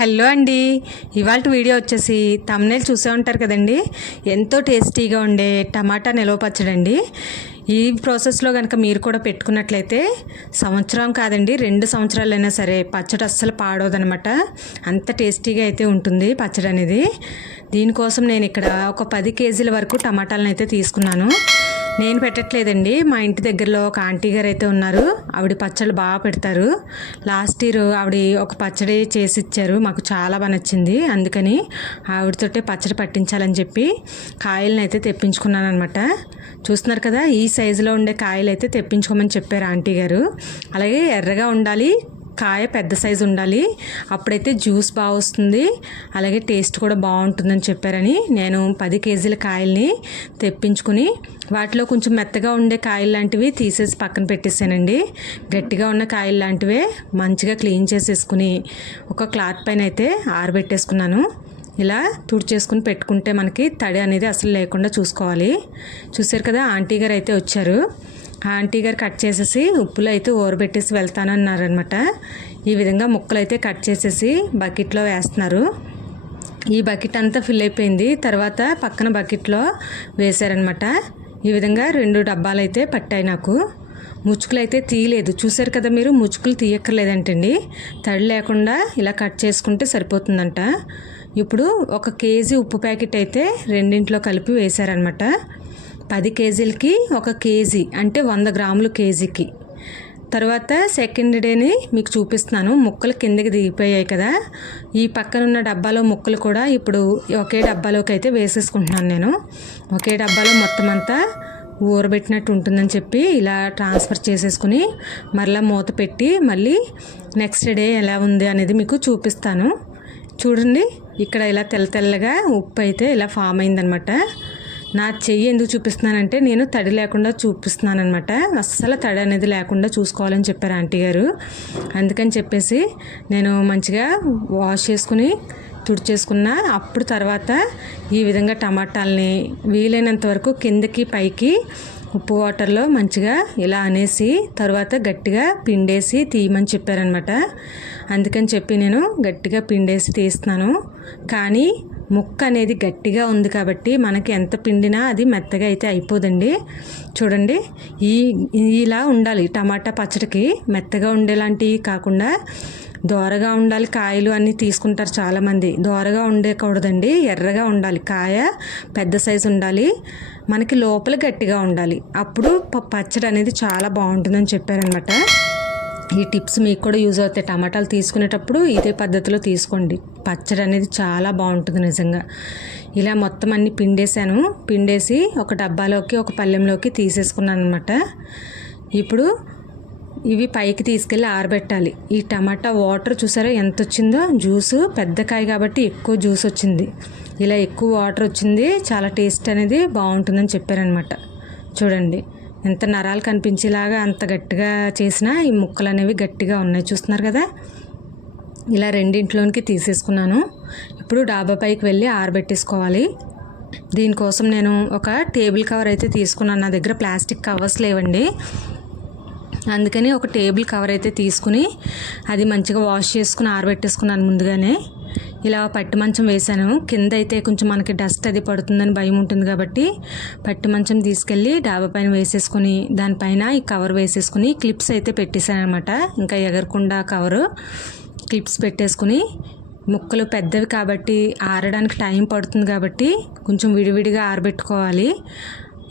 Hello అండి. ఇవాళ video వచ్చేసి తమ్నేల్ చూసే ఉంటారు కదండి. ఎంతో టేస్టీగా ఉండే టమాటా నిలవ పచ్చడి అండి. ఈ ప్రాసెస్లో కనుక మీరు కూడా పెట్టుకున్నట్లయితే సంవత్సరం కాదండి 2 సంవత్సరాలైనా సరే పచ్చడి అస్సలు పాడవదనమాట. అంత టేస్టీగా అయితే ఉంటుంది పచ్చడి అనేది. దీనికోసం నేను ఇక్కడ ఒక 10 కేజీల వరకు టమాటాలను అయితే తీసుకున్నాను. నేను పెట్టట్లేదండి, మా ఇంటి దగ్గరలో ఒక ఆంటీ గారు అయితే ఉన్నారు. ఆవిడ పచ్చళ్ళు బాగా పెడతారు. లాస్ట్ ఇయర్ ఆవిడ ఒక పచ్చడి చేసి ఇచ్చారు, మాకు చాలా బాగా నచ్చింది. అందుకని ఆవిడతోటే పచ్చడి పట్టించాలని చెప్పి కాయలను అయితే తెప్పించుకున్నాను అనమాట. చూస్తున్నారు కదా, ఈ సైజులో ఉండే కాయలు అయితే తెప్పించుకోమని చెప్పారు ఆంటీ గారు. అలాగే ఎర్రగా ఉండాలి, కాయ పెద్ద సైజు ఉండాలి, అప్పుడైతే జ్యూస్ బాగా వస్తుంది, అలాగే టేస్ట్ కూడా బాగుంటుందని చెప్పారని నేను 10 కేజీల కాయల్ని తెప్పించుకుని వాటిలో కొంచెం మెత్తగా ఉండే కాయలు లాంటివి తీసేసి పక్కన పెట్టేసానండి. గట్టిగా ఉన్న కాయలు లాంటివే మంచిగా క్లీన్ చేసేసుకుని ఒక క్లాత్ పైన అయితే ఆరబెట్టేసుకున్నాను. ఇలా తుడిచేసుకుని పెట్టుకుంటే మనకి తడి అనేది అసలు లేకుండా చూసుకోవాలి. చూసారు కదా, ఆంటీ గారు అయితే వచ్చారు. ఆంటీ గారు కట్ చేసేసి ఉప్పులో అయితే ఊరబెట్టేసి వెళ్తానన్నారనమాట. ఈ విధంగా ముక్కలు అయితే కట్ చేసేసి బకెట్లో వేస్తున్నారు. ఈ బకెట్ అంతా ఫిల్ అయిపోయింది. తర్వాత పక్కన బకెట్లో వేశారనమాట. ఈ విధంగా 2 డబ్బాలు అయితే పట్టాయి నాకు. ముచ్చుకులు అయితే తీయలేదు. చూసారు కదా మీరు, ముచ్చుకులు తీయక్కర్లేదంటండి, తడి లేకుండా ఇలా కట్ చేసుకుంటే సరిపోతుందంట. ఇప్పుడు 1 కేజీ ఉప్పు ప్యాకెట్ అయితే రెండింట్లో కలిపి వేశారనమాట. 10 కేజీలకి 1 కేజీ అంటే 100 గ్రాములు కేజీకి. తర్వాత సెకండ్ డేని మీకు చూపిస్తున్నాను. ముక్కలు కిందకి దిగిపోయాయి కదా, ఈ పక్కన ఉన్న డబ్బాలో ముక్కలు కూడా ఇప్పుడు ఒకే డబ్బాలోకి అయితే వేసేసుకుంటున్నాను నేను. ఒకే డబ్బాలో మొత్తం అంతా ఊరబెట్టినట్టు ఉంటుందని చెప్పి ఇలా ట్రాన్స్ఫర్ చేసేసుకుని మరలా మూత పెట్టి మళ్ళీ నెక్స్ట్ డే ఎలా ఉంది అనేది మీకు చూపిస్తాను. చూడండి, ఇక్కడ ఇలా తెల్లగా ఉప్పు అయితే ఇలా ఫామ్ అయిందనమాట. నా చెయ్యి ఎందుకు చూపిస్తున్నానంటే నేను తడి లేకుండా చూపిస్తున్నాను అనమాట. అస్సలు తడి అనేది లేకుండా చూసుకోవాలని చెప్పారు ఆంటీ గారు. అందుకని చెప్పేసి నేను మంచిగా వాష్ చేసుకుని తుడిచేసుకున్నా. అప్పుడు తర్వాత ఈ విధంగా టమాటాలని వీలైనంత వరకు కిందకి పైకి ఉప్పు వాటర్లో మంచిగా ఇలా అనేసి తర్వాత గట్టిగా పిండేసి తీయమని చెప్పారనమాట. అందుకని చెప్పి నేను గట్టిగా పిండేసి తీస్తున్నాను. కానీ ముక్క అనేది గట్టిగా ఉంది కాబట్టి మనకి ఎంత పిండినా అది మెత్తగా అయితే అయిపోదండి. చూడండి, ఇలా ఉండాలి టమాటా పచ్చడికి. మెత్తగా ఉండేలాంటివి కాకుండా దోరగా ఉండాలి. కాయలు అన్నీ తీసుకుంటారు చాలామంది, దోరగా ఉండకూడదండి, ఎర్రగా ఉండాలి. కాయ పెద్ద సైజు ఉండాలి, మనకి లోపల గట్టిగా ఉండాలి. అప్పుడు పచ్చడి అనేది చాలా బాగుంటుందని చెప్పారనమాట. ఈ టిప్స్ మీకు కూడా యూజ్ అవుతాయి. టమాటాలు తీసుకునేటప్పుడు ఇదే పద్ధతిలో తీసుకోండి, పచ్చడి అనేది చాలా బాగుంటుంది నిజంగా. ఇలా మొత్తం అన్ని పిండేసాను. పిండేసి ఒక డబ్బాలోకి ఒక పళ్ళెంలోకి తీసేసుకున్నాను అనమాట. ఇప్పుడు ఇవి పైకి తీసుకెళ్ళి ఆరబెట్టాలి. ఈ టమాటా వాటర్ చూసారా ఎంత వచ్చిందో, జ్యూసు పెద్ద కాయ కాబట్టి ఎక్కువ జ్యూస్ వచ్చింది. ఇలా ఎక్కువ వాటర్ వచ్చింది, చాలా టేస్ట్ అనేది బాగుంటుందని చెప్పారనమాట. చూడండి, ఎంత నరాలు కనిపించేలాగా అంత గట్టిగా చేసినా ఈ ముక్కలు అనేవి గట్టిగా ఉన్నాయి. చూస్తున్నారు కదా, ఇలా రెండింట్లోనికి తీసేసుకున్నాను. ఇప్పుడు డాబా పైకి వెళ్ళి ఆరబెట్టేసుకోవాలి. దీనికోసం నేను ఒక టేబుల్ కవర్ అయితే తీసుకున్నాను. నా దగ్గర ప్లాస్టిక్ కవర్స్ లేవండి, అందుకని ఒక టేబుల్ కవర్ అయితే తీసుకుని అది మంచిగా వాష్ చేసుకుని ఆరబెట్టేసుకున్నాను ముందుగానే. ఇలా పట్టు మంచం వేశాను. కింద అయితే కొంచెం మనకి డస్ట్ అది పడుతుందని భయం ఉంటుంది కాబట్టి పట్టు మంచం తీసుకెళ్ళి డాబా పైన వేసేసుకుని దానిపైన ఈ కవర్ వేసేసుకుని క్లిప్స్ అయితే పెట్టేశాను అనమాట. ఇంకా ఎగరకుండా కవరు క్లిప్స్ పెట్టేసుకుని, ముక్కలు పెద్దవి కాబట్టి ఆరడానికి టైం పడుతుంది కాబట్టి కొంచెం విడివిడిగా ఆరబెట్టుకోవాలి.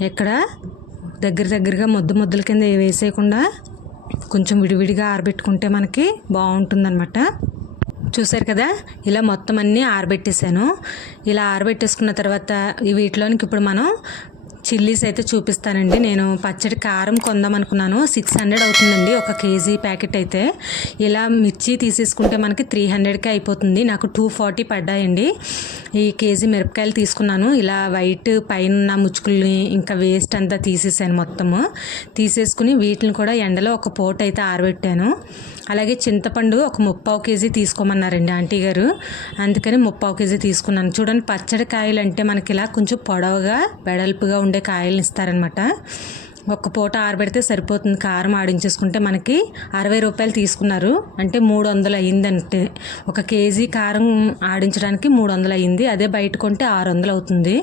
ఎక్కడ దగ్గరగా ముద్దల కింద వేసేయకుండా కొంచెం విడివిడిగా ఆరబెట్టుకుంటే మనకి బాగుంటుందన్నమాట. చూసారు కదా, ఇలా మొత్తం అన్నీ ఆరబెట్టేసాను. ఇలా ఆరబెట్టేసుకున్న తర్వాత వీటిలోనికి ఇప్పుడు మనం చిల్లీస్ అయితే చూపిస్తానండి. నేను పచ్చడి కారం కొందాం అనుకున్నాను, 600 అవుతుందండి 1 కేజీ ప్యాకెట్ అయితే. ఇలా మిర్చి తీసేసుకుంటే మనకి 300కే అయిపోతుంది. నాకు 240 పడ్డాయండి. ఈ కేజీ మిరపకాయలు తీసుకున్నాను. ఇలా వైట్ పైన ముచ్చుకుల్ని ఇంకా వేస్ట్ అంతా తీసేసాను. మొత్తము తీసేసుకుని వీటిని కూడా ఎండలో ఒక పూట అయితే ఆరబెట్టాను. అలాగే చింతపండు ఒక 3/4 కేజీ తీసుకోమన్నారండి ఆంటీ గారు, అందుకని 3/4 కేజీ తీసుకున్నాను. చూడండి, పచ్చడి కాయలు అంటే మనకి ఇలా కొంచెం పొడవుగా వెడల్పుగా ఉండే కాయలను ఇస్తారనమాట. ఒక్క పూట ఆరబెడితే సరిపోతుంది. కారం ఆడించేసుకుంటే మనకి 60 రూపాయలు తీసుకున్నారు, అంటే 300 అయ్యిందంటే. 1 కేజీ కారం ఆడించడానికి 300 అయ్యింది. అదే బయట కొంటే 600 అవుతుంది.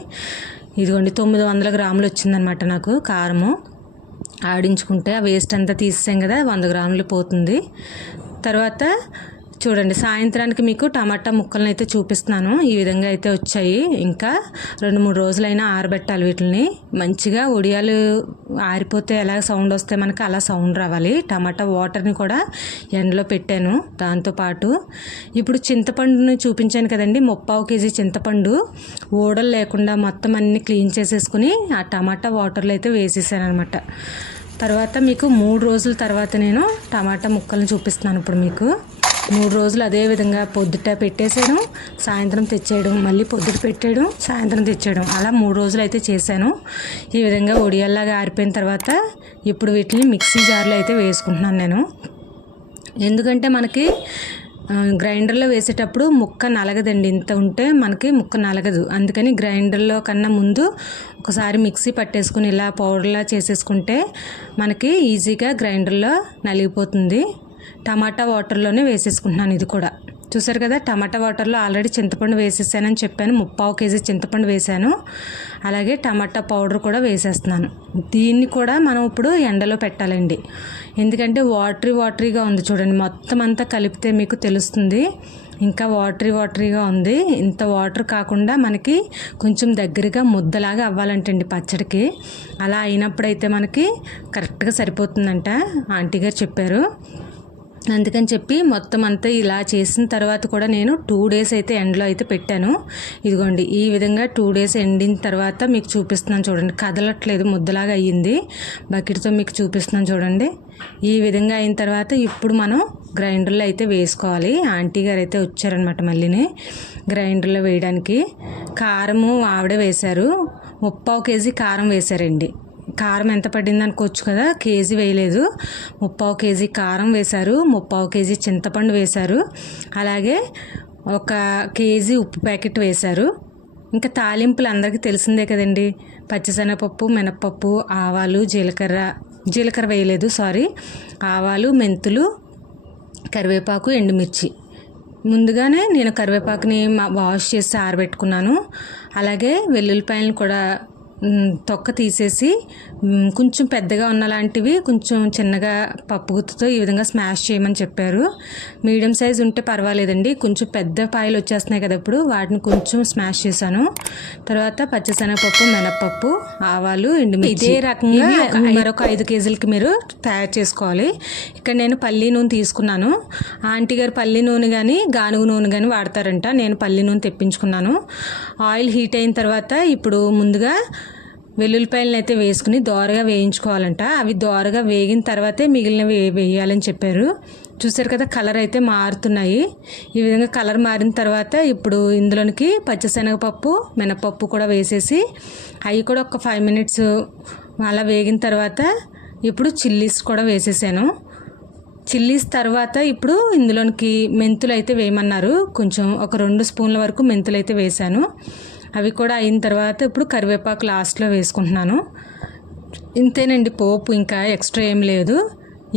ఇదిగోండి 900 గ్రాములు వచ్చిందనమాట నాకు కారము. ఆడించుకుంటే ఆ వేస్ట్ అంతా తీసేసాం కదా, 100 గ్రాములు పోతుంది. తర్వాత చూడండి, సాయంత్రానికి మీకు టమాటా ముక్కలను అయితే చూపిస్తున్నాను. ఈ విధంగా అయితే వచ్చాయి. ఇంకా 2-3 రోజులైనా ఆరబెట్టాలి వీటిని మంచిగా. ఒడియాలు ఆరిపోతే ఎలా సౌండ్ వస్తే మనకి అలా సౌండ్ రావాలి. టమాటా వాటర్ని కూడా ఎండలో పెట్టాను. దాంతోపాటు ఇప్పుడు చింతపండుని చూపించాను కదండి, 3/4 కేజీ చింతపండు ఓడలు లేకుండా మొత్తం అన్ని క్లీన్ చేసేసుకుని ఆ టమాటా వాటర్లో అయితే వేసేసాను అనమాట. తర్వాత మీకు 3 రోజుల తర్వాత నేను టమాటా ముక్కలను చూపిస్తున్నాను. ఇప్పుడు మీకు 3 రోజులు అదే విధంగా పొద్దుట పెట్టేసాను, సాయంత్రం తెచ్చేయడం, మళ్ళీ పొద్దుట పెట్టేయడం, సాయంత్రం తెచ్చేయడం, అలా 3 రోజులు అయితే చేశాను. ఈ విధంగా ఒడియాల్లాగా ఆరిపోయిన తర్వాత ఇప్పుడు వీటిని మిక్సీ జార్లో అయితే వేసుకుంటున్నాను నేను. ఎందుకంటే మనకి గ్రైండర్లో వేసేటప్పుడు ముక్క నలగదండి. ఇంత ఉంటే మనకి ముక్క నలగదు. అందుకని గ్రైండర్లో కన్నా ముందు ఒకసారి మిక్సీ పట్టేసుకుని ఇలా పౌడర్లా చేసేసుకుంటే మనకి ఈజీగా గ్రైండర్లో నలిగిపోతుంది. టమాటా వాటర్లోనే వేసేసుకుంటున్నాను. ఇది కూడా చూసారు కదా, టమాటా వాటర్లో ఆల్రెడీ చింతపండు వేసేసానని చెప్పాను. 3/4 కేజీ చింతపండు వేసాను. అలాగే టమాటా పౌడర్ కూడా వేసేస్తున్నాను. దీన్ని కూడా మనం ఇప్పుడు ఎండలో పెట్టాలండి. ఎందుకంటే వాటరీగా ఉంది చూడండి, మొత్తం అంతా కలిపితే మీకు తెలుస్తుంది. ఇంకా వాటరీగా ఉంది. ఇంత వాటర్ కాకుండా మనకి కొంచెం దగ్గరగా ముద్దలాగా అవ్వాలంటండి పచ్చడికి. అలా అయినప్పుడైతే మనకి కరెక్ట్గా సరిపోతుందంట ఆంటీ గారు చెప్పారు. అందుకని చెప్పి మొత్తం అంతా ఇలా చేసిన తర్వాత కూడా నేను 2 డేస్ అయితే ఎండలో అయితే పెట్టాను. ఇదిగోండి ఈ విధంగా 2 డేస్ ఎండిన తర్వాత మీకు చూపిస్తున్నాను చూడండి. కదలట్లేదు, ముద్దలాగా అయ్యింది. బకెట్తో మీకు చూపిస్తున్నాను చూడండి. ఈ విధంగా అయిన తర్వాత ఇప్పుడు మనం గ్రైండర్లో అయితే వేసుకోవాలి. ఆంటీ గారు అయితే వచ్చారనమాట మళ్ళీని గ్రైండర్లో వేయడానికి. కారము ఆవిడే వేశారు. 3/4 కేజీ కారం వేశారండి. కారం ఎంత పడింది అనుకోవచ్చు కదా, కేజీ వేయలేదు. 3/4 కేజీ కారం వేశారు, 3/4 కేజీ చింతపండు వేశారు, అలాగే 1 కేజీ ఉప్పు ప్యాకెట్ వేశారు. ఇంకా తాలింపులు అందరికీ తెలిసిందే కదండి, పచ్చిశనగపప్పు, మినపప్పు, ఆవాలు, జీలకర్ర వేయలేదు, ఆవాలు, మెంతులు, కరివేపాకు, ఎండుమిర్చి. ముందుగానే నేను కరివేపాకుని వాష్ చేసి ఆరబెట్టుకున్నాను. అలాగే వెల్లుల్లిపాయలను కూడా తొక్క తీసేసి కొంచెం పెద్దగా ఉన్నలాంటివి కొంచెం చిన్నగా పప్పు గుత్తుతో ఈ విధంగా స్మాష్ చేయమని చెప్పారు. మీడియం సైజ్ ఉంటే పర్వాలేదండి, కొంచెం పెద్ద పాయలు వచ్చేస్తున్నాయి కదా ఇప్పుడు, వాటిని కొంచెం స్మాష్ చేశాను. తర్వాత పచ్చిశనగపప్పు, మినపప్పు, ఆవాలు, ఎండుమిర్చి. ఇదే రకంగా మరొక 5 కేజీలకి మీరు తయారు చేసుకోవాలి. ఇక్కడ నేను పల్లి నూనె తీసుకున్నాను. ఆంటీ గారు పల్లి నూనె కానీ గానుగ నూనె కానీ వాడతారంట. నేను పల్లి నూనె తెప్పించుకున్నాను. ఆయిల్ హీట్ అయిన తర్వాత ఇప్పుడు ముందుగా వెల్లుల్లిపాయలను అయితే వేసుకుని దోరగా వేయించుకోవాలంట. అవి దోరగా వేగిన తర్వాతే మిగిలినవి వేయాలని చెప్పారు. చూసారు కదా, కలర్ అయితే మారుతున్నాయి. ఈ విధంగా కలర్ మారిన తర్వాత ఇప్పుడు ఇందులోనికి పచ్చిశనగపప్పు, మినపప్పు కూడా వేసేసి అవి కూడా ఒక 5 మినిట్స్ అలా వేగిన తర్వాత ఇప్పుడు చిల్లీస్ కూడా వేసేసాను. చిల్లీస్ తర్వాత ఇప్పుడు ఇందులోనికి మెంతులు అయితే వేయమన్నారు. కొంచెం ఒక 2 స్పూన్ల వరకు మెంతులు అయితే వేసాను. అవి కూడా అయిన తర్వాత ఇప్పుడు కరివేపాకు లాస్ట్లో వేసుకుంటున్నాను. ఇంతేనండి పోపు, ఇంకా ఎక్స్ట్రా ఏం లేదు.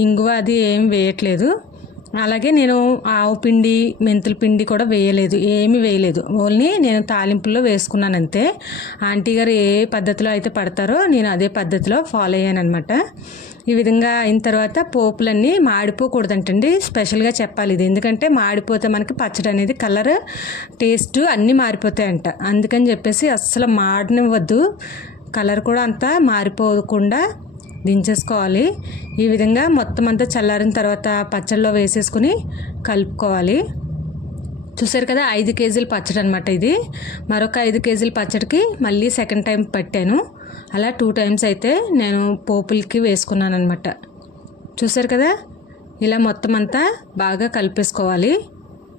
ఇంగువ అది ఏం వేయట్లేదు. అలాగే నేను ఆవు పిండి, మెంతుల పిండి కూడా ఏమీ వేయలేదు. ఓన్లీ నేను తాలింపుల్లో వేసుకున్నాను అంతే. ఆంటీ గారు ఏ పద్ధతిలో అయితే పడతారో నేను అదే పద్ధతిలో ఫాలో అయ్యాను అనమాట. ఈ విధంగా అయిన తర్వాత పోపులన్నీ మాడిపోకూడదంటండి, స్పెషల్గా చెప్పాలి ఇది. ఎందుకంటే మాడిపోతే మనకి పచ్చడి అనేది కలర్, టేస్ట్ అన్నీ మారిపోతాయంట. అందుకని చెప్పేసి అస్సలు మాడనివ్వద్దు. కలర్ కూడా అంతా మారిపోకుండా దించేసుకోవాలి. ఈ విధంగా మొత్తం అంతా చల్లారిన తర్వాత పచ్చడిలో వేసేసుకుని కలుపుకోవాలి. చూసారు కదా, 5 కేజీల పచ్చడి అనమాట ఇది. మరొక 5 కేజీల పచ్చడికి మళ్ళీ సెకండ్ టైం పట్టాను. అలా 2 టైమ్స్ అయితే నేను పోపులకి వేసుకున్నాను అనమాట. చూసారు కదా, ఇలా మొత్తం అంతా బాగా కలిపేసుకోవాలి.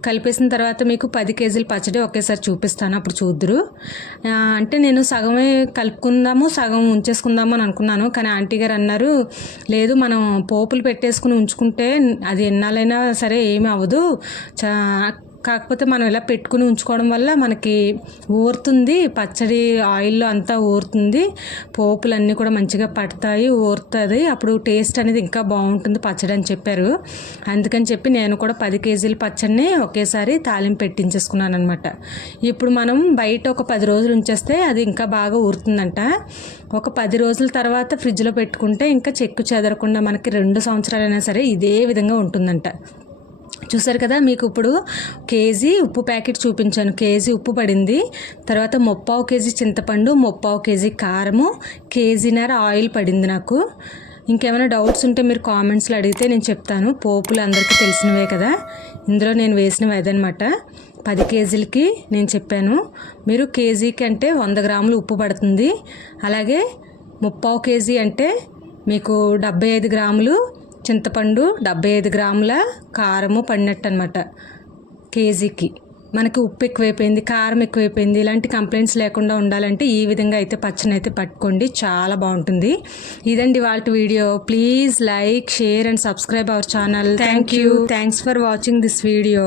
కలిపేసిన తర్వాత మీకు 10 కేజీల పచ్చడి ఒకేసారి చూపిస్తాను, అప్పుడు చూద్దురు. అంటే నేను సగమే కలుపుకుందాము, సగం ఉంచేసుకుందాము అని అనుకున్నాను. కానీ ఆంటీ గారు అన్నారు, లేదు మనం పోపులు పెట్టేసుకుని ఉంచుకుంటే అది ఎన్నాళ్ళైనా సరే ఏమీ అవ్వదు, కాకపోతే మనం ఇలా పెట్టుకుని ఉంచుకోవడం వల్ల మనకి ఊరుతుంది, పచ్చడి ఆయిల్లో అంతా ఊరుతుంది, పోపులన్నీ కూడా మంచిగా పడతాయి, ఊరుతుంది. అప్పుడు టేస్ట్ అనేది ఇంకా బాగుంటుంది పచ్చడి అని చెప్పారు. అందుకని చెప్పి నేను కూడా 10 కేజీల పచ్చడిని ఒకేసారి తాలింపు పెట్టించేసుకున్నాను అనమాట. ఇప్పుడు మనం బయట ఒక 10 రోజులు ఉంచేస్తే అది ఇంకా బాగా ఊరుతుందంట. ఒక 10 రోజుల తర్వాత ఫ్రిడ్జ్లో పెట్టుకుంటే ఇంకా చెక్కు చెదరకుండా మనకి 2 సంవత్సరాలైనా సరే ఇదే విధంగా ఉంటుందంట. చూసారు కదా, మీకు ఇప్పుడు కేజీ ఉప్పు ప్యాకెట్ చూపించాను. కేజీ ఉప్పు పడింది. తర్వాత 3/4 కేజీ చింతపండు, 3/4 కేజీ కారము, కేజీన్నర ఆయిల్ పడింది నాకు. ఇంకేమైనా డౌట్స్ ఉంటే మీరు కామెంట్స్లో అడిగితే నేను చెప్తాను. పోపులు అందరికీ తెలిసినవే కదా, ఇందులో నేను వేసినవి అదనమాట. 10 కేజీలకి నేను చెప్పాను. మీరు కేజీకి అంటే 100 గ్రాములు ఉప్పు పడుతుంది. అలాగే 3/4 కేజీ అంటే మీకు 75 గ్రాములు చింతపండు, 75 గ్రాముల కారము పడినట్టు అనమాట కేజీకి. మనకి ఉప్పు ఎక్కువైపోయింది, కారం ఎక్కువైపోయింది ఇలాంటి కంప్లైంట్స్ లేకుండా ఉండాలంటే ఈ విధంగా అయితే పచ్చని అయితే పట్టుకోండి, చాలా బాగుంటుంది. ఇదండి వాళ్ళ video. Please like, share and subscribe our channel. Thank you. Thanks for watching this video.